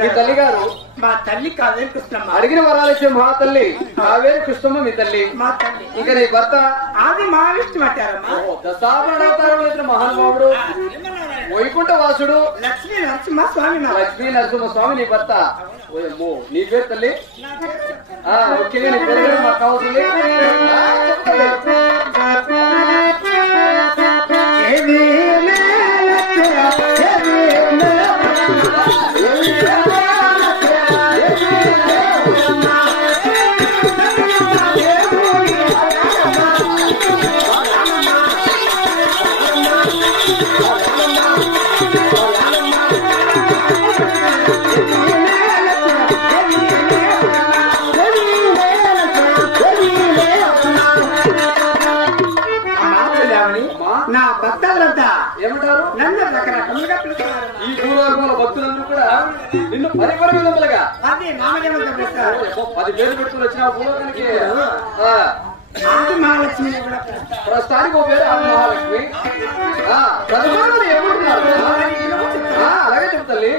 మీ తల్లి గారు మా తల్లి కావేరి కృష్ణమ్మ. అడిగిన వరాలు ఇచ్చే మా తల్లి కావేరి కృష్ణమ్మ మీ తల్లి. మా తల్లి ఇంకా నీ భర్త ఆది మహావిష్ణు అంటారమ్మా. దశావతారం వేసిన మహానుభావుడు వైకుంఠ వాసుడు లక్ష్మీ నరసింహ స్వామి. లక్ష్మీ నరసింహ స్వామి నీ భర్త. నీ పేరు తల్లి ఓకే నీ పేరు మాకు కావాల్సింది. నా భక్తులంతా ఏమంటారు? నన్ను రకరకాలుగా పిలుస్తారు. ఈ భూలోకంలో భక్తులందరూ కూడా నిన్ను పరిపరిమిదములుగా 10 నామదేవతలు పిలుస్తారు. 10 పేరు పెట్టుకుని వచ్చిన భూలోకానికి ఆది మహాలక్ష్మి కూడా పిలుస్తారు. ప్రస్తుతానికి ఓ పేరు ఆది మహాలక్ష్మి. చదువుకుని ఏమంటున్నారు? అలాగే చెప్తాలి.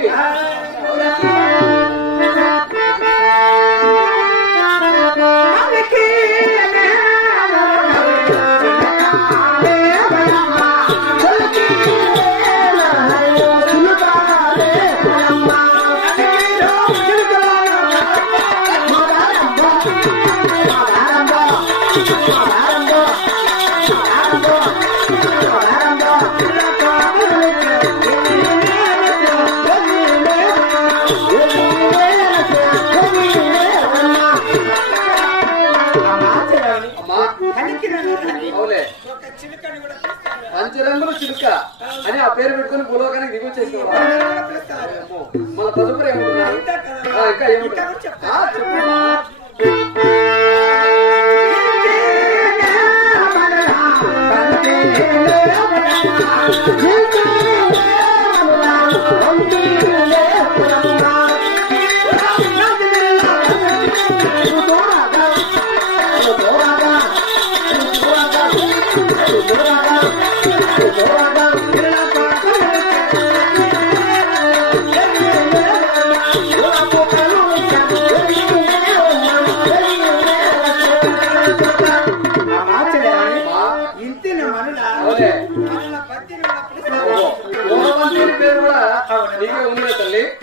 పంచరంగులు చిలుక అని ఆ పేరు పెట్టుకుని భూలోకానికి దిగు చేసేవాళ్ళు. మన తదుపరి ఏమంటున్నారు? ఇంకా ఏమంటారు?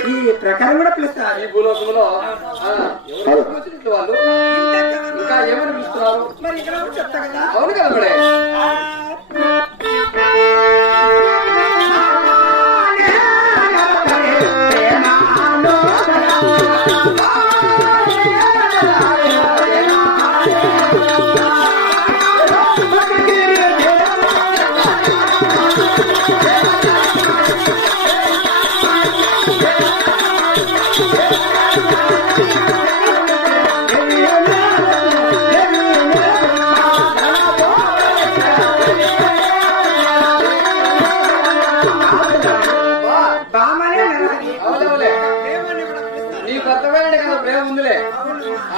ఈ ప్రకారం కూడా పిలుస్తారు. ఈ భూలోకంలో వాళ్ళు ఇంకా ఏమని పిలుస్తున్నారు? మరి ఇక్కడ చెప్తా కదా. అవును కదా మేడే.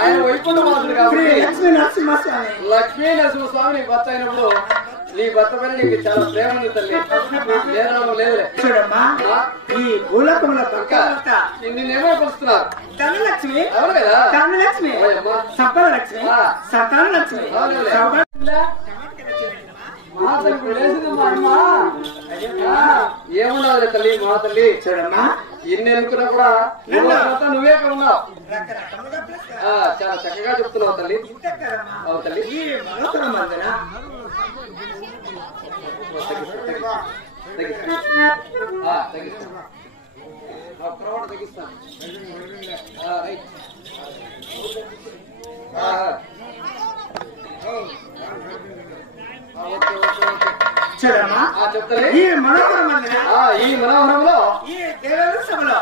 ఆయన వైకుంఠ వాసుడు కాబట్టి లక్ష్మీ నరసింహస్వామి నీ భర్త అయినప్పుడు నీ భర్త పైన నీకు చాలా ప్రేమ ఉంది తల్లి. లేదులే చూడమ్మా, ఈ భూలోకంలో నిన్నేమో కొలుస్తున్నారు? ధనలక్ష్మి. అవును కదా. ధనలక్ష్మి, సంపద లక్ష్మి, సంతాన లక్ష్మి. ఏముండదు తల్లి మా తల్లి. చూడమ్మా, ఎన్ని అనుకున్నా కూడా నువ్వే ఉన్నావు. చాలా చక్కగా చెప్తున్నావు తల్లి. అవును తల్లి. తగ్గిస్తాను. చూడమ్మా, చెప్తాను. ఈ మనోహరంలో ఈ దేవేంద్ర సభలో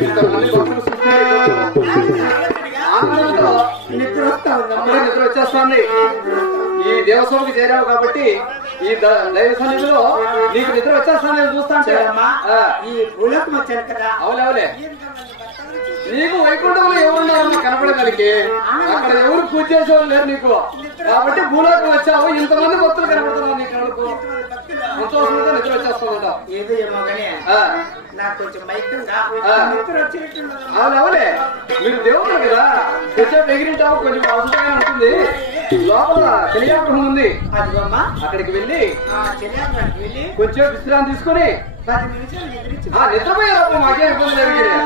ఇంతమంది భక్తులు నిద్ర వచ్చేస్తుంది. ఈ దేవస్వామికి చేరావు కాబట్టి ఈ దైవ సన్నిధిలో నీకు నిద్ర వచ్చేస్తాను. నేను చూస్తాను. ఈ భూలోకం వచ్చాను కదా. అవునవులే. నీకు వైకుంఠంలో ఎవరున్నారని కనపడగలిగి అక్కడ ఎవరు పూజ చేసేవాళ్ళు లేరు నీకు. కాబట్టి భూలోకం వచ్చావు. ఇంతమంది భక్తులు కనపడుతున్నావు నీ కనుకు. అవసరంతో నిద్ర వచ్చేస్తుంటాం. ఏదో ఏమో కానీ నాకు కొంచెం మైకంగా నిద్ర వచ్చినట్టు. అవునవునే, మీరు దేవుడు కదా, కొంచెం ఎగిరింటావు, కొంచెం అవసరంగా ఉంటుంది. లోపల శనియాగ్రహం ఉంది, అదిగోమ్మా అక్కడికి వెళ్ళి చెల్లికి వెళ్ళి కొంచెం విశ్రాంతి తీసుకొని 10 నిమిషాలు నిద్రించి నిద్రపోయారు. మాకేం ఇబ్బంది జరిగింది.